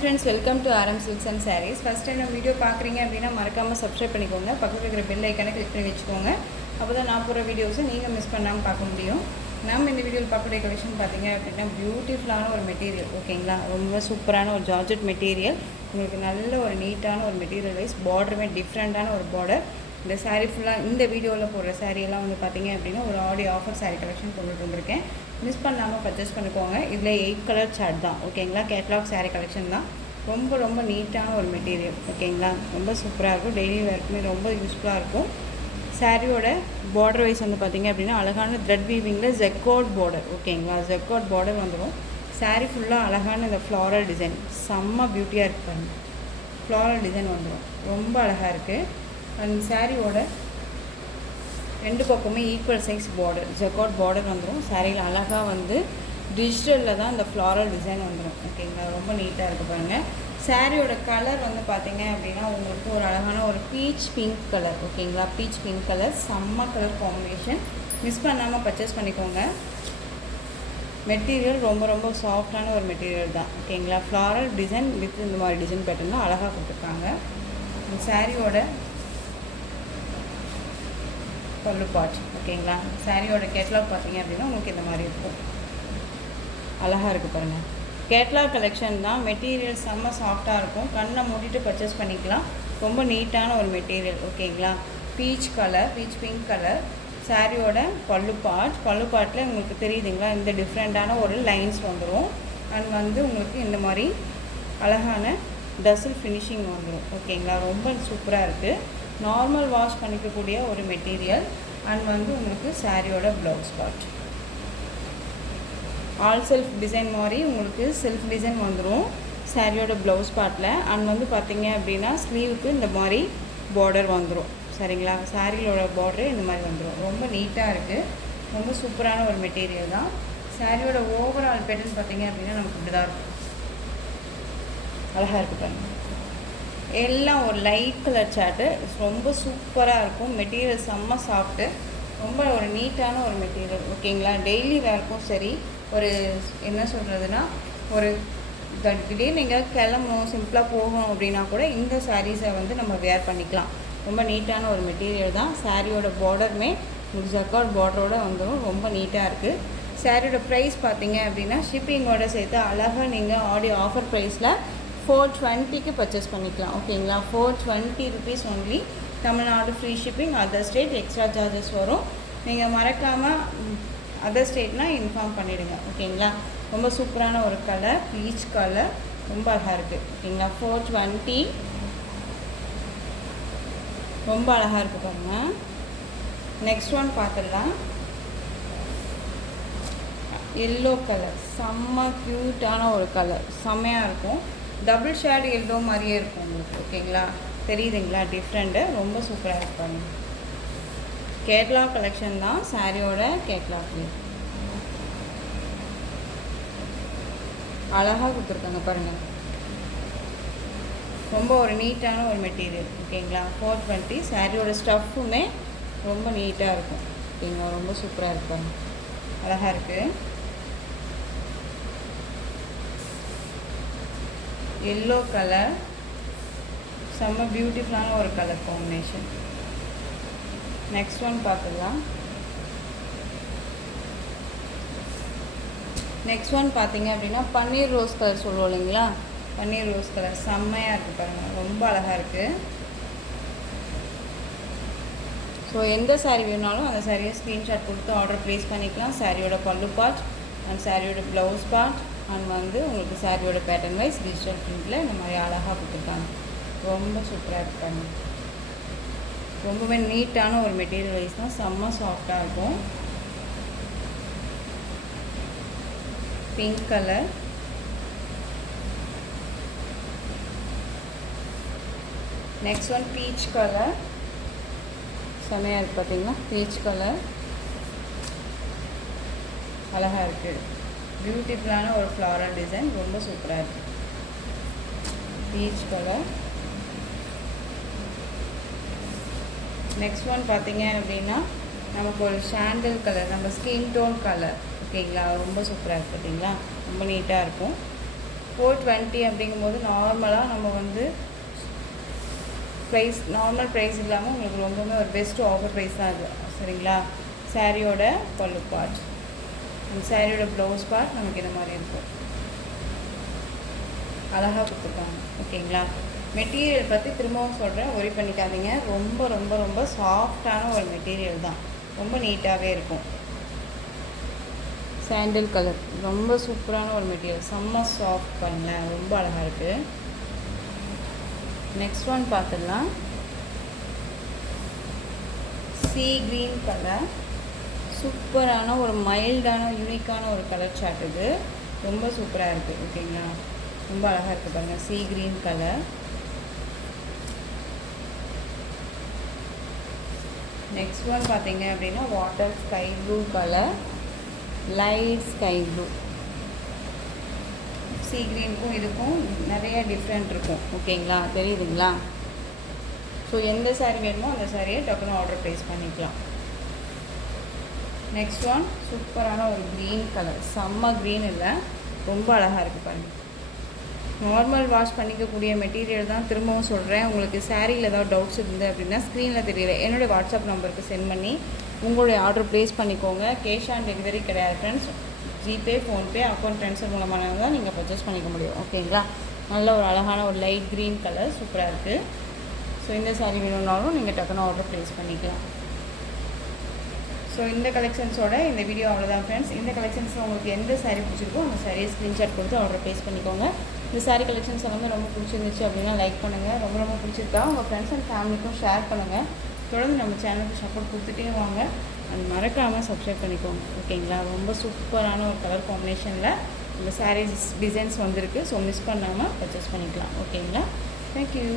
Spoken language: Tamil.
friends, welcome to RM Silks and Sarees. First time நான் வீடியோ பார்க்குறீங்க அப்படின்னா மறக்காமல் சப்ஸ்கிரைப் பண்ணிக்கோங்க. பக்கத்தில் இருக்கிற பெல் ஐக்கானை கிளிக் பண்ணி வச்சுக்கோங்க. அப்போ தான் நான் போகிற வீடியோஸை நீங்கள் மிஸ் பண்ணாமல் பார்க்க முடியும். நம்ம இந்த வீடியோவில் பார்க்கக்கூடிய கலெக்ஷன் பார்த்தீங்க அப்படின்னா பியூட்டிஃபுல்லான ஒரு மெட்டீரியல், ஓகேங்களா. ரொம்ப சூப்பரான ஒரு ஜார்ஜெட் மெட்டீரியல். உங்களுக்கு நல்ல ஒரு நீட்டான ஒரு மெட்டீரியல் வைஸ் பார்டருமே டிஃப்ரெண்ட்டான ஒரு பார்டர். இந்த சாரீ ஃபுல்லாக இந்த வீடியோவில் போடுற சாரியெல்லாம் வந்து பார்த்திங்க அப்படின்னா ஒரு ஆடியோ ஆஃபர் சாரீ கலெக்ஷன் கொண்டுட்டு வந்திருக்கேன். மிஸ் பண்ணாமல் பர்ச்சேஸ் பண்ணிக்கோங்க. இதில் 8 கலர் சார்ட் தான், ஓகேங்களா. கேட்லாக் சாரீ கலெக்ஷன் தான். ரொம்ப நீட்டான ஒரு மெட்டீரியல், ஓகேங்களா. ரொம்ப சூப்பராக இருக்கும். டெய்லி வேர்க்குமே ரொம்ப யூஸ்ஃபுல்லாக இருக்கும். சாரியோட பார்டர் வைஸ் வந்து பார்த்திங்க அப்படின்னா அழகான த்ரெட் வீவிங்கில் ஜெக்கோட் பார்டர், ஓகேங்களா. ஜெக்கோட் பார்டர் வந்துடும். சாரீ ஃபுல்லாக அழகான இந்த ஃப்ளாரல் டிசைன் செம்ம பியூட்டியாக இருப்பாங்க. ஃப்ளாரல் டிசைன் வந்துடும், ரொம்ப அழகாக இருக்குது. அந்த சாரியோட ரெண்டு பக்கமே equal size border, jacquard border வந்துடும். சாரியில் அழகாக வந்து டிஜிட்டலில் தான் இந்த ஃப்ளாரல் டிசைன் வந்துடும், ஓகேங்களா. ரொம்ப நீட்டாக இருக்குது பாருங்கள். சாரியோட கலர் வந்து பார்த்திங்க அப்படின்னா உங்களுக்கு ஒரு அழகான ஒரு பீச் பிங்க் கலர், ஓகேங்களா. பீச் பிங்க் கலர் செம்ம கலர் காம்பினேஷன். மிஸ் பண்ணாமல் பர்ச்சேஸ் பண்ணிக்கோங்க. மெட்டீரியல் ரொம்ப சாஃப்டான ஒரு மெட்டீரியல் தான், ஓகேங்களா. ஃப்ளாரல் டிசைன் வித் இந்த மாதிரி டிசைன் பேட்டர்ன் தான் அழகாக கொடுத்துருக்காங்க. இந்த சாரியோட பல்லு பார்ட், ஓகேங்களா. சாரியோட கேட்லாக் பார்த்தீங்க அப்படின்னா உங்களுக்கு இந்த மாதிரி இருக்கும். அழகாக இருக்குது பாருங்கள். கேட்லாக் கலெக்ஷன் தான். மெட்டீரியல் செம்ம சாஃப்டாக இருக்கும். கண்ணை மூடிட்டு பர்ச்சேஸ் பண்ணிக்கலாம். ரொம்ப நீட்டான ஒரு மெட்டீரியல், ஓகேங்களா. Peach colour, beach pink colour. சாரியோட பல்லு பார்ட்டில் உங்களுக்கு தெரியுதுங்களா, இந்த டிஃப்ரெண்ட்டான ஒரு லைன்ஸ் வந்துடும். அண்ட் வந்து உங்களுக்கு இந்த மாதிரி அழகான டசில் ஃபினிஷிங் வந்துடும், ஓகேங்களா. ரொம்ப சூப்பராக இருக்குது. நார்மல் வாஷ் பண்ணிக்கக்கூடிய ஒரு மெட்டீரியல். அண்ட் வந்து உங்களுக்கு சாரியோட blouse part all self design மாதிரி உங்களுக்கு செல்ஃப் டிசைன் வந்துடும் சாரியோட ப்ளவுஸ் பார்ட்டில். அண்ட் வந்து பார்த்திங்க அப்படின்னா ஸ்லீவுக்கு இந்த மாதிரி பார்டர் வந்துடும், சரிங்களா. சாரியோட பார்டரு இந்த மாதிரி வந்துடும். ரொம்ப நீட்டாக இருக்குது. ரொம்ப சூப்பரான ஒரு மெட்டீரியல் தான். சாரியோட ஓவரால் பேட்டர்ன் பார்த்திங்க அப்படின்னா நமக்கு இப்படி தான் இருக்கும். அழகாக இருக்குது பாருங்கள். எல்லாம் ஒரு லைட் கலர் சார்ட்டு. ரொம்ப சூப்பராக இருக்கும். மெட்டீரியல் செம்ம சாஃப்ட்டு. ரொம்ப ஒரு நீட்டான ஒரு மெட்டீரியல், ஓகேங்களா. டெய்லி வேர்க்கும் சரி, ஒரு என்ன சொல்கிறதுனா ஒரு திடீர்னு நீங்கள் கிளம்பணும், சிம்பிளாக போகணும் அப்படின்னா கூட இந்த சாரீஸை வந்து நம்ம வேர் பண்ணிக்கலாம். ரொம்ப நீட்டான ஒரு மெட்டீரியல் தான். சாரியோட பார்டருமே உங்களுக்கு ஜக்கார்ட் பார்டரோட வந்துடும். ரொம்ப நீட்டாக இருக்குது. சாரியோட ப்ரைஸ் பார்த்தீங்க அப்படின்னா ஷிப்பிங்கோட சேர்த்து அழகாக நீங்கள் ஆடியோ ஆஃபர் ப்ரைஸில் 420க்கு பர்ச்சேஸ் பண்ணிக்கலாம், ஓகேங்களா. 420 rupees only. Tamil Nadu free shipping. Other state extra charges வரும். நீங்கள் மறக்காமல் அதர் ஸ்டேட்னால் இன்ஃபார்ம் பண்ணிவிடுங்க, ஓகேங்களா. ரொம்ப சூப்பரான ஒரு கலர், பீச் கலர். ரொம்ப அழகாக இருக்குது, ஓகேங்களா. 420 ரொம்ப அழகாக இருக்குது பாருங்கள். நெக்ஸ்ட் ஒன் பார்த்துடலாம். எல்லோ கலர் செம்ம க்யூட்டான ஒரு கலர், செம்மையாக இருக்கும். டபுள் ஷேட் எல்லோ மாதிரியே இருக்கும் உங்களுக்கு, ஓகேங்களா. தெரியுதுங்களா டிஃப்ரெண்ட்டு. ரொம்ப சூப்பராக இருப்பாங்க. கேட்லாக் கலெக்ஷன் தான். சாரியோட கேட்லாக் அழகாக கொடுத்துருக்காங்க பாருங்கள். ரொம்ப ஒரு நீட்டான ஒரு மெட்டீரியல், ஓகேங்களா. 420. சாரியோட ஸ்டஃப்புமே ரொம்ப நீட்டாக இருக்கும், ஓகேங்களா. ரொம்ப சூப்பராக இருப்பாங்க. அழகாக இருக்குது. எல்லோ கலர் செம்ம பியூட்டிஃபுல்லான ஒரு கலர் காம்பினேஷன். நெக்ஸ்ட் ஒன் பார்த்துக்கலாம். நெக்ஸ்ட் ஒன் பார்த்தீங்க அப்படின்னா பன்னீர் ரோஸ் கலர் சொல்லுவோம் இல்லைங்களா. பன்னீர் ரோஸ் கலர் செம்மையாக இருக்குது பாருங்கள். ரொம்ப அழகாக இருக்குது. ஸோ எந்த சாரீ வேணாலும் அந்த சாரியை ஸ்க்ரீன்ஷாட் கொடுத்து ஆர்டர் ப்ளேஸ் பண்ணிக்கலாம். சாரியோட பல்லு பார்ட் அண்ட் சாரியோட ப்ளவுஸ் பார்ட் அண்ட் வந்து உங்களுக்கு சாரியோட பேட்டர்ன் வைஸ் டிஜிட்டல் பிரிண்டில் இந்த மாதிரி அழகாக கொடுத்துருக்காங்க. ரொம்ப சூப்பராக இருக்காங்க. ரொம்பவே நீட்டான ஒரு மெட்டீரியல் வைஸ் தான். செம்ம சாஃப்டாக இருக்கும். Pink colour. Next one peach colour. செம்மையாக இருக்குது பார்த்தீங்கன்னா. பீச் கலர் அழகாக இருக்குது. பியூட்டிஃபுல்லான ஒரு ஃப்ளாரல் டிசைன். ரொம்ப சூப்பராக இருக்குது. Peach colour. நெக்ஸ்ட் ஒன் பார்த்தீங்க அப்படின்னா நமக்கு ஒரு சாண்டல் கலர், நம்ம ஸ்கின் டோன் கலர், ஓகேங்களா. ரொம்ப சூப்பராக இருக்குது பார்த்தீங்களா. ரொம்ப நீட்டாக இருக்கும். 420 அப்படிங்கும்போது நார்மலாக நம்ம வந்து ப்ரைஸ் நார்மல் ப்ரைஸ் இல்லாமல் உங்களுக்கு ரொம்பவுமே ஒரு பெஸ்ட்டு ஆஃபர் ப்ரைஸ் தான் அது. சரிங்களா? சாரியோட பல்லு பார்ட், அந்த சாரியோட ப்ளவுஸ் பார்ட் நமக்கு இந்த மாதிரி இருக்கும், அழகாக கொடுத்துருக்காங்க. ஓகேங்களா? மெட்டீரியல் பற்றி திரும்பவும் சொல்கிறேன், ஒரி பண்ணிக்காதீங்க. ரொம்ப ரொம்ப ரொம்ப சாஃப்டான ஒரு மெட்டீரியல் தான், ரொம்ப நீட்டாகவே இருக்கும். சாண்டில் கலர், ரொம்ப சூப்பரான ஒரு மெட்டீரியல், செம்ம சாஃப்ட் பண்ணல, ரொம்ப அழகாக இருக்குது. நெக்ஸ்ட் ஒன் பார்த்துடலாம். சீ க்ரீன் கலர், சூப்பரான ஒரு மைல்டான யூனிக்கான ஒரு கலர் சார்ட். இது ரொம்ப சூப்பராக இருக்குது. ஓகேங்களா? ரொம்ப அழகாக இருக்குது பாருங்கள், sea green colour. Next one பார்த்தீங்க அப்படின்னா water sky blue colour, light sky blue. Sea க்ரீனுக்கும் இதுக்கும் நிறைய டிஃப்ரெண்ட் இருக்கும். ஓகேங்களா? தெரியுதுங்களா? ஸோ எந்த சாரீ வேணுமோ அந்த சாரியை டக்குன்னு ஆர்டர் ப்ளேஸ் பண்ணிக்கலாம். நெக்ஸ்ட் ஒன் சூப்பரான ஒரு க்ரீன் கலர், செம்ம க்ரீன் இல்லை, ரொம்ப அழகாக இருக்குது பாருங்கள். நார்மல் வாஷ் பண்ணிக்கக்கூடிய மெட்டீரியல் தான். திரும்பவும் சொல்கிறேன், உங்களுக்கு சாரியில் ஏதாவது டவுட்ஸ் இருந்து அப்படின்னா ஸ்க்ரீனில் தெரியல என்னுடைய வாட்ஸ்அப் நம்பருக்கு சென்ட் பண்ணி உங்களுடைய ஆர்டர் ப்ளேஸ் பண்ணிக்கோங்க. கேஷ் ஆன் டெலிவரி கிடையாது friends. GPay, PhonePe, account transfer மூலமாக தான் நீங்கள் பர்ச்சேஸ் பண்ணிக்க முடியும். ஓகேங்களா? நல்ல ஒரு அழகான ஒரு லைட் க்ரீன் கலர் சூப்பராக இருக்குது. ஸோ இந்த சாரீ வேணும்னாலும் நீங்கள் டக்குன்னு ஆர்டர் ப்ளேஸ் பண்ணிக்கலாம். ஸோ இந்த கலெக்ஷன்ஸோட இந்த வீடியோ அவ்வளோதான் ஃப்ரெண்ட்ஸ். இந்த கலெக்ஷன்ஸில் உங்களுக்கு எந்த சாரீ பிடிச்சிருக்கோ அந்த சாரியை ஸ்க்ரீன்ஷாட் கொடுத்து ஆர்டர் ப்ளேஸ் பண்ணிக்கோங்க. இந்த சாரீ கலெக்ஷன்ஸ் எல்லாமே ரொம்ப பிடிச்சிருந்துச்சு அப்படின்னா லைக் பண்ணுங்கள். ரொம்ப ரொம்ப பிடிச்சிருக்கா உங்கள் ஃப்ரெண்ட்ஸ் அண்ட் ஃபேமிலிக்கும் ஷேர் பண்ணுங்கள். தொடர்ந்து நம்ம சேனலுக்கு சப்போர்ட் கொடுத்துட்டே வாங்க. அது மறக்காமல் சப்ஸ்கிரைப் பண்ணிக்கோங்க. ஓகேங்களா? ரொம்ப சூப்பரான ஒரு கலர் காம்பினேஷனில் இந்த சாரீஸ் டிசைன்ஸ் வந்திருக்கு. ஸோ மிஸ் பண்ணாமல் பர்ச்சேஸ் பண்ணிக்கலாம். ஓகேங்களா? தேங்க்யூ.